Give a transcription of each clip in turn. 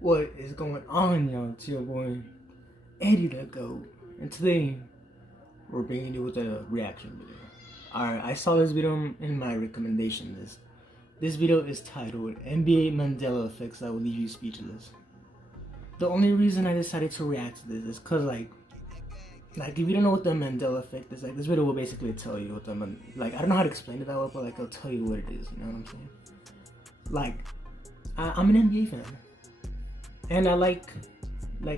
What is going on, y'all? It's your boy Eddie the Goat, and today we're bringing you with a reaction video. Alright, I saw this video in my recommendation list. This video is titled NBA Mandela Effects That Will Leave You Speechless. The only reason I decided to react to this is cause like if you don't know what the Mandela effect is, like this video will basically tell you what the I don't know how to explain it that well, but like it'll tell you what it is. You know what I'm saying? Like I'm an NBA fan. And I like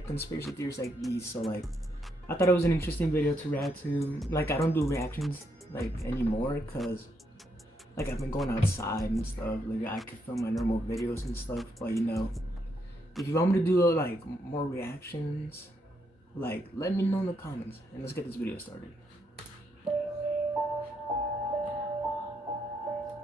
conspiracy theories like these, so like I thought it was an interesting video to react to. Like I don't do reactions like anymore because like I've been going outside and stuff. Like I could film my normal videos and stuff, but you know, if you want me to do like more reactions, like let me know in the comments and let's get this video started.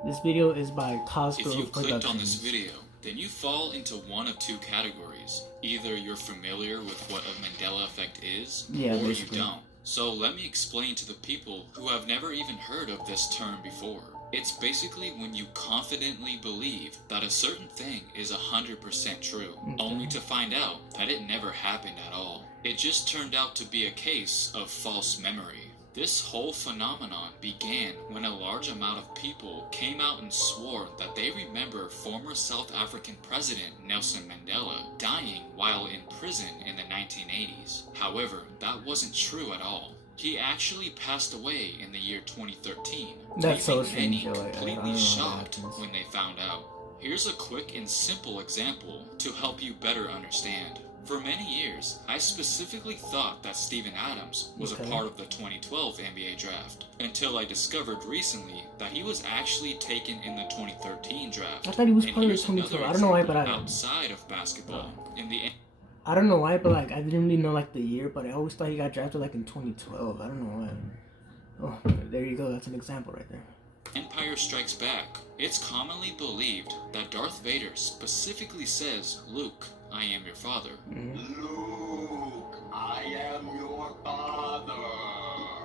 This video is by Costco If you Productions. clicked on this video, then you fall into one of two categories. Either you're familiar with what a Mandela effect is, or basically you don't. So let me explain to the people who have never even heard of this term before. It's basically when you confidently believe that a certain thing is 100% true, only to find out that it never happened at all. It just turned out to be a case of false memory. This whole phenomenon began when a large amount of people came out and swore that they remember former South African President Nelson Mandela dying while in prison in the 1980s. However, that wasn't true at all. He actually passed away in the year 2013, That's so many strange. completely shocked when they found out. Here's a quick and simple example to help you better understand. For many years, I specifically thought that Steven Adams was a part of the 2012 NBA draft, until I discovered recently that he was actually taken in the 2013 draft. I thought he was part of the 2012. I don't know why, but outside of basketball, I don't know why, but like I didn't really know like the year, but I always thought he got drafted like in 2012. I don't know why. Oh, there you go. That's an example right there. Empire Strikes Back. It's commonly believed that Darth Vader specifically says, "Luke, I am your father." Luke, I am your father.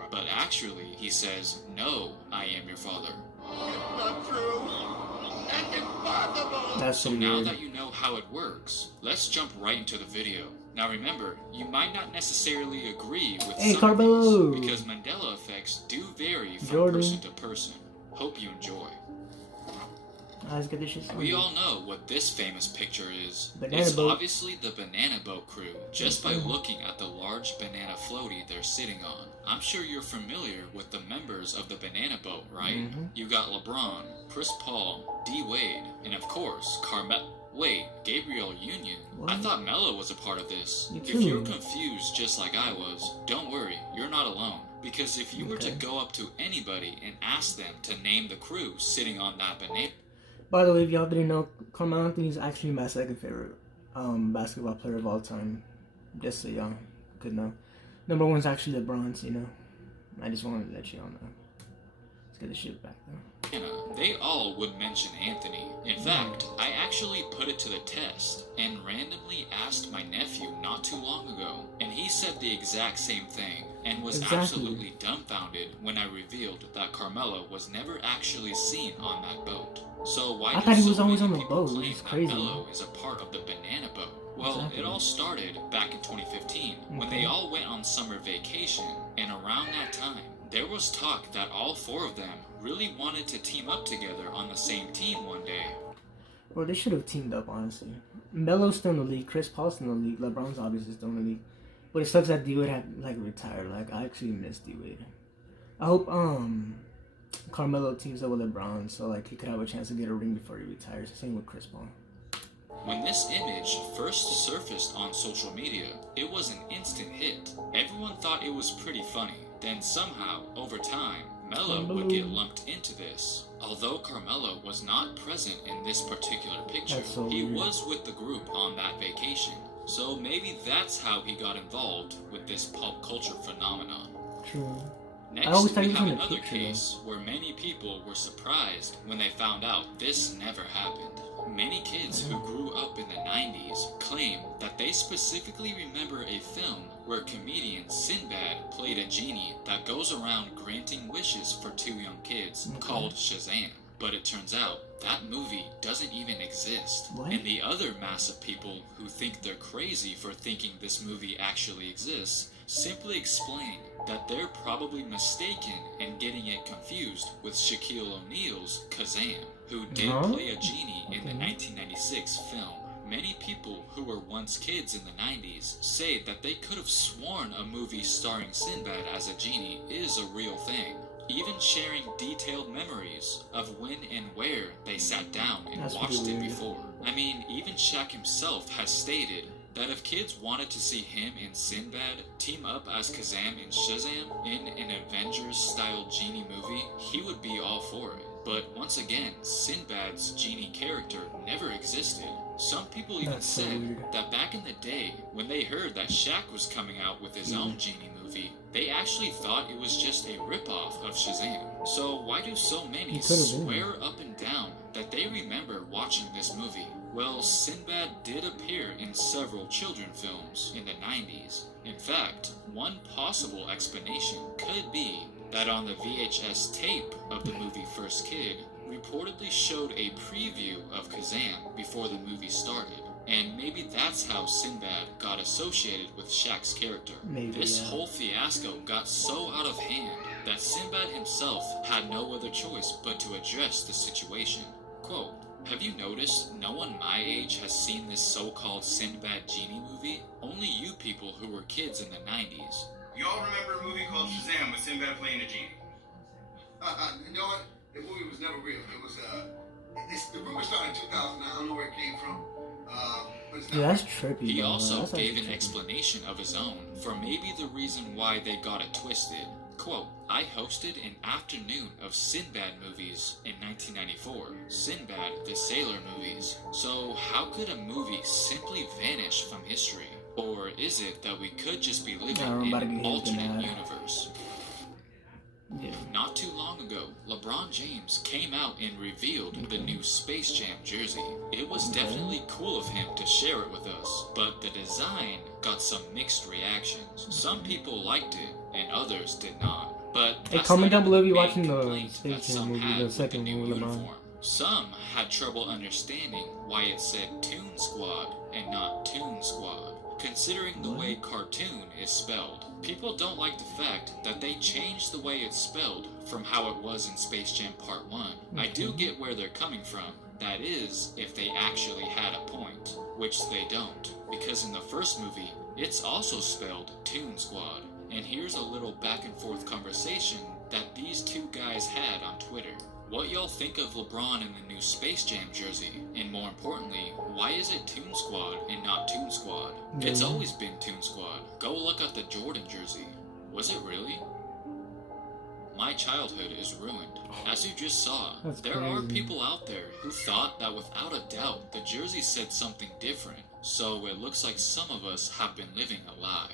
But actually, he says, "No, I am your father." It's not true. That's impossible. That's so now that you know how it works, let's jump right into the video. Now remember, you might not necessarily agree with some of these, because Mandela effects do vary from person to person. Hope you enjoy. Let's get this shit started. We all know what this famous picture is. Banana it's boat. obviously the banana boat crew, just by looking at the large banana floaty they're sitting on. I'm sure you're familiar with the members of the banana boat, right? You got LeBron, Chris Paul, D Wade, and of course, Wait, Gabriel Union? What? I thought Melo was a part of this. If you're confused just like I was, don't worry, you're not alone. Because if you were to go up to anybody and ask them to name the crew sitting on that banana... By the way, if y'all didn't know, Carmelo Anthony is actually my second favorite basketball player of all time. Just so y'all could know. Number one's actually LeBron's, you know. I just wanted to let y'all know. Let's get the shit back though. They all would mention Anthony. In fact, I actually put it to the test and randomly asked my nephew not too long ago, and he said the exact same thing and was absolutely dumbfounded when I revealed that Carmelo was never actually seen on that boat. So why I thought he was always on the boat. It's crazy. Melo is a part of the banana boat. Well, it all started back in 2015 when they all went on summer vacation, and around that time, there was talk that all four of them really wanted to team up together on the same team one day. Well, they should have teamed up, honestly. Melo's still in the league, Chris Paul's still in the league, LeBron's obviously still in the league. But it sucks that D Wade had like retired. Like I actually miss D Wade. I hope Carmelo teams up with LeBron so like he could have a chance to get a ring before he retires. Same with Chris Paul. When this image first surfaced on social media, it was an instant hit. Everyone thought it was pretty funny. Then somehow, over time, Melo would get lumped into this. Although Carmelo was not present in this particular picture, he was with the group on that vacation. So maybe that's how he got involved with this pop culture phenomenon. True. Next, we have another case where many people were surprised when they found out this never happened. Many kids who grew up in the 90s claim that they specifically remember a film where comedian Sinbad played a genie that goes around granting wishes for two young kids called Shazam. But it turns out that movie doesn't even exist. What? And the other mass of people who think they're crazy for thinking this movie actually exists simply explain that they're probably mistaken and getting it confused with Shaquille O'Neal's Kazam, who did play a genie in the 1996 film. Many people who were once kids in the 90s say that they could have sworn a movie starring Sinbad as a genie is a real thing, even sharing detailed memories of when and where they sat down and watched it before. I mean, even Shaq himself has stated that if kids wanted to see him and Sinbad team up as Kazam and Shazam in an Avengers-style genie movie, he would be all for it. But once again, Sinbad's genie character never existed. Some people even said that back in the day, when they heard that Shaq was coming out with his own genie movie, they actually thought it was just a ripoff of Shazam. So why do so many swear up and down that they remember watching this movie? Well, Sinbad did appear in several children films in the 90s. In fact, one possible explanation could be that on the VHS tape of the movie First Kid, reportedly showed a preview of Kazam before the movie started. And maybe that's how Sinbad got associated with Shaq's character. This whole fiasco got so out of hand that Sinbad himself had no other choice but to address the situation. Quote, "Have you noticed no one my age has seen this so-called Sinbad genie movie? Only you people who were kids in the 90s. Y'all remember a movie called Shazam with Sinbad playing a genie? You know what? The movie was never real. It was, the rumor started in 2009. I don't know where it came from. But it's not Yeah, that's trippy. He bro. also That's gave an trippy. explanation of his own for maybe the reason why they got it twisted. Quote, "I hosted an afternoon of Sinbad movies in 1994. Sinbad the Sailor movies. So how could a movie simply vanish from history? Or is it that we could just be living in an alternate universe?" Yeah. Not too long ago, LeBron James came out and revealed the new Space Jam jersey. It was definitely cool of him to share it with us, but the design got some mixed reactions. Some people liked it, and others did not. But Hey, that's comment not down below if even you're the watching the complaint that Space Jam some movie, had the with second new one with LeBron. uniform. Some had trouble understanding why it said Toon Squad and not Toon Squad, considering the way cartoon is spelled. People don't like the fact that they changed the way it's spelled from how it was in Space Jam Part 1. I do get where they're coming from. That is, if they actually had a point, which they don't, because in the first movie, it's also spelled Toon Squad. And here's a little back and forth conversation that these two guys had on Twitter. What y'all think of LeBron in the new Space Jam jersey? And more importantly, why is it Toon Squad and not Toon Squad? It's always been Toon Squad. Go look at the Jordan jersey. Was it really? My childhood is ruined. As you just saw, there are people out there who thought that without a doubt the jersey said something different. So it looks like some of us have been living a lie.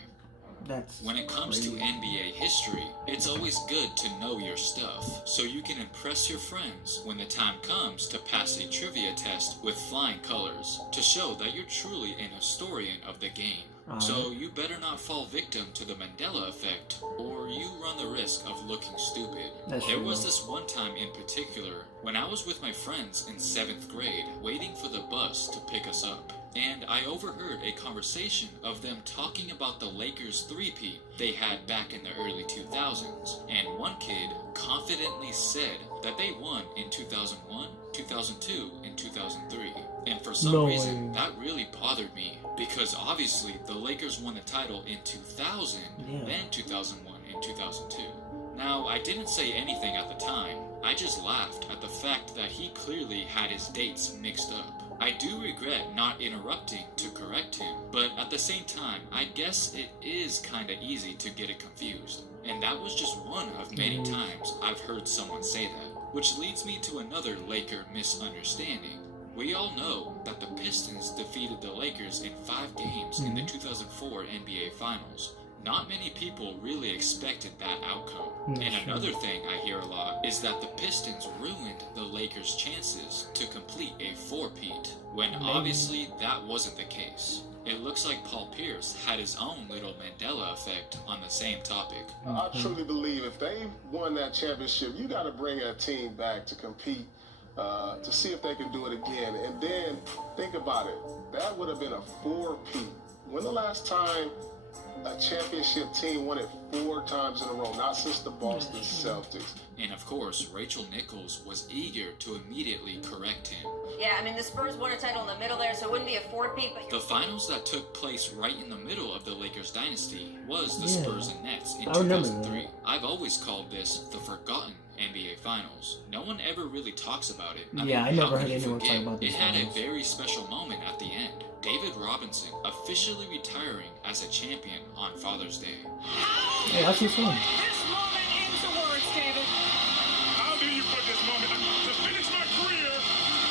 When it comes to NBA history, it's always good to know your stuff, so you can impress your friends when the time comes to pass a trivia test with flying colors, to show that you're truly an historian of the game. So you better not fall victim to the Mandela effect, or you run the risk of looking stupid. There was this one time in particular, when I was with my friends in 7th grade, waiting for the bus to pick us up. And I overheard a conversation of them talking about the Lakers three-peat they had back in the early 2000s. And one kid confidently said that they won in 2001, 2002, and 2003. And for some reason, that really bothered me, because obviously the Lakers won the title in 2000, then 2001, and 2002. Now, I didn't say anything at the time. I just laughed at the fact that he clearly had his dates mixed up. I do regret not interrupting to correct him, but at the same time, I guess it is kinda easy to get it confused. And that was just one of many times I've heard someone say that. Which leads me to another Laker misunderstanding. We all know that the Pistons defeated the Lakers in 5 games in the 2004 NBA Finals. Not many people really expected that outcome. And another thing I hear a lot is that the Pistons ruined the Lakers' chances to complete a 4-peat, when obviously that wasn't the case. It looks like Paul Pierce had his own little Mandela effect on the same topic. I truly believe if they won that championship, you got to bring a team back to compete to see if they can do it again. And then think about it. That would have been a 4-peat. When the last time a championship team won it 4 times in a row? Not since the Boston Celtics. And of course, Rachel Nichols was eager to immediately correct him. Yeah, I mean, the Spurs won a title in the middle there, so it wouldn't be a 4-peat, but... The finals that took place right in the middle of the Lakers dynasty was the Spurs and Nets in I remember 2003. that. I've always called this the forgotten NBA Finals. No one ever really talks about it. I never heard anyone talk about this. this. It had a very special moment at the end. David Robinson officially retiring as a champion on Father's Day. Hey, that's his son. This moment ends the words, David. How do you put this moment? To finish my career,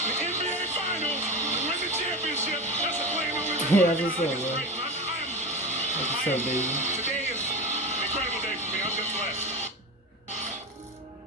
the NBA Finals, to win the championship, that's a plain moment. Yeah, that's what's up, bro. That's what's up, baby. Today is an incredible day for me. I'm just blessed.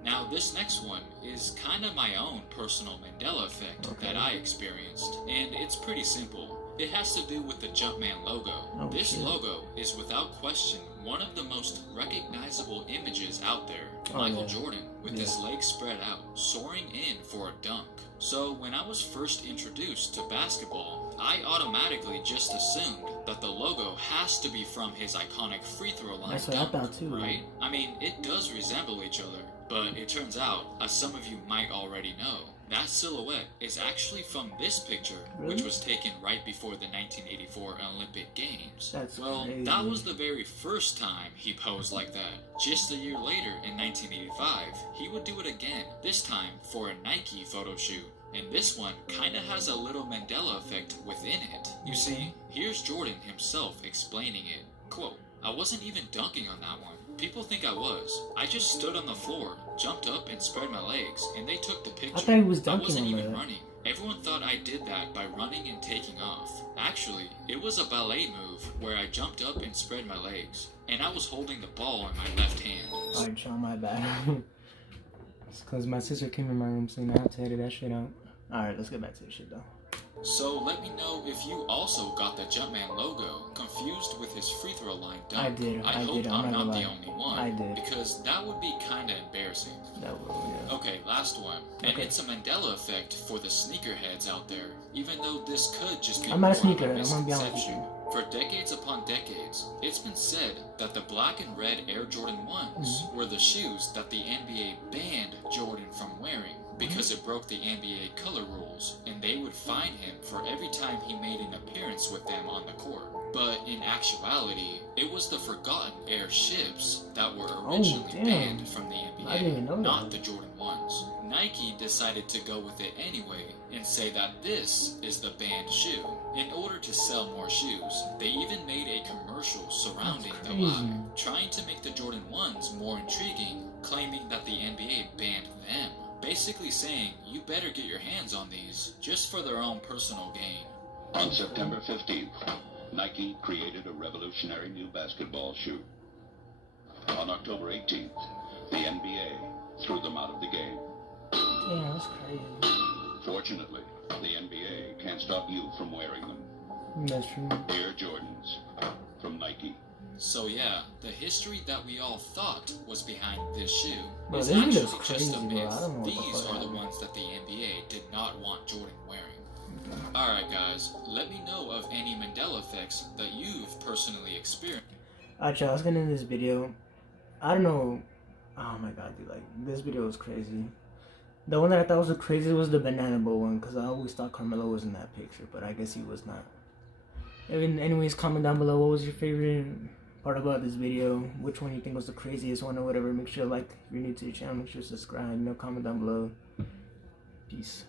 Now, this next one is kind of my own personal Mandela effect that I experienced, and it's pretty simple. It has to do with the Jumpman logo. This logo is without question one of the most recognizable images out there. Michael Jordan with his legs spread out, soaring in for a dunk. So when I was first introduced to basketball, I automatically just assumed that the logo has to be from his iconic free throw line That's what dunk, I thought too. right? I mean, it does resemble each other, but it turns out, as some of you might already know, that silhouette is actually from this picture, which was taken right before the 1984 Olympic Games. That's well, crazy. that was the very first time he posed like that. Just a year later, in 1985, he would do it again, this time for a Nike photo shoot. And this one kinda has a little Mandela effect within it. You see, here's Jordan himself explaining it. Quote, "I wasn't even dunking on that one. People think I was. I just stood on the floor, jumped up and spread my legs, and they took the picture. I thought he was I dunking wasn't on even that. running. Everyone thought I did that by running and taking off. Actually, it was a ballet move where I jumped up and spread my legs, and I was holding the ball in my left hand." Alright, Sean, my bad. It's because my sister came in my room saying I have to edit that shit out. Alright, let's get back to this shit though. So let me know if you also got the Jumpman logo confused with his free throw line dunk. I did. I I hope did. I'm I'm not not gonna the lie. only one. I did. Because that would be kinda embarrassing. That will, yeah. Okay, last one. And Okay. it's a Mandela effect for the sneakerheads out there, even though this could just be I'm not a more of sneakerhead, I'm gonna be honest with misconception. you. For decades upon decades, it's been said that the black and red Air Jordan 1s were the shoes that the NBA banned Jordan from wearing because it broke the NBA color rules, and they would fine him for every time he made an appearance with them on the court. But in actuality, it was the forgotten Air ships that were originally damn. banned from the I didn't even NBA, know not that. the Jordan 1s. Nike decided to go with it anyway and say that this is the banned shoe. In order to sell more shoes, they even made a commercial surrounding the lie, trying to make the Jordan 1s more intriguing, claiming that the NBA banned them. Basically saying, you better get your hands on these, just for their own personal gain. On September 15th, Nike created a revolutionary new basketball shoe. On October 18th, the NBA threw them out of the game. Damn, that's crazy. Fortunately, the NBA can't stop you from wearing them. That's true. Air Jordans from Nike. So yeah, the history that we all thought was behind this shoe Bro, is this actually video's just crazy, a bro. myth. I don't know what the These fuck are the happened. ones that the NBA did not want Jordan wearing. Alright guys, let me know of any Mandela effects that you've personally experienced. Alright, y'all, let's get into this video. I don't know. Oh my god, dude. Like, this video was crazy. The one that I thought was the craziest was the banana boat one, because I always thought Carmelo was in that picture, but I guess he was not. Anyways, comment down below what was your favorite part about this video, which one you think was the craziest one or whatever. Make sure to like if you're new to the channel, make sure to subscribe, comment down below. Peace.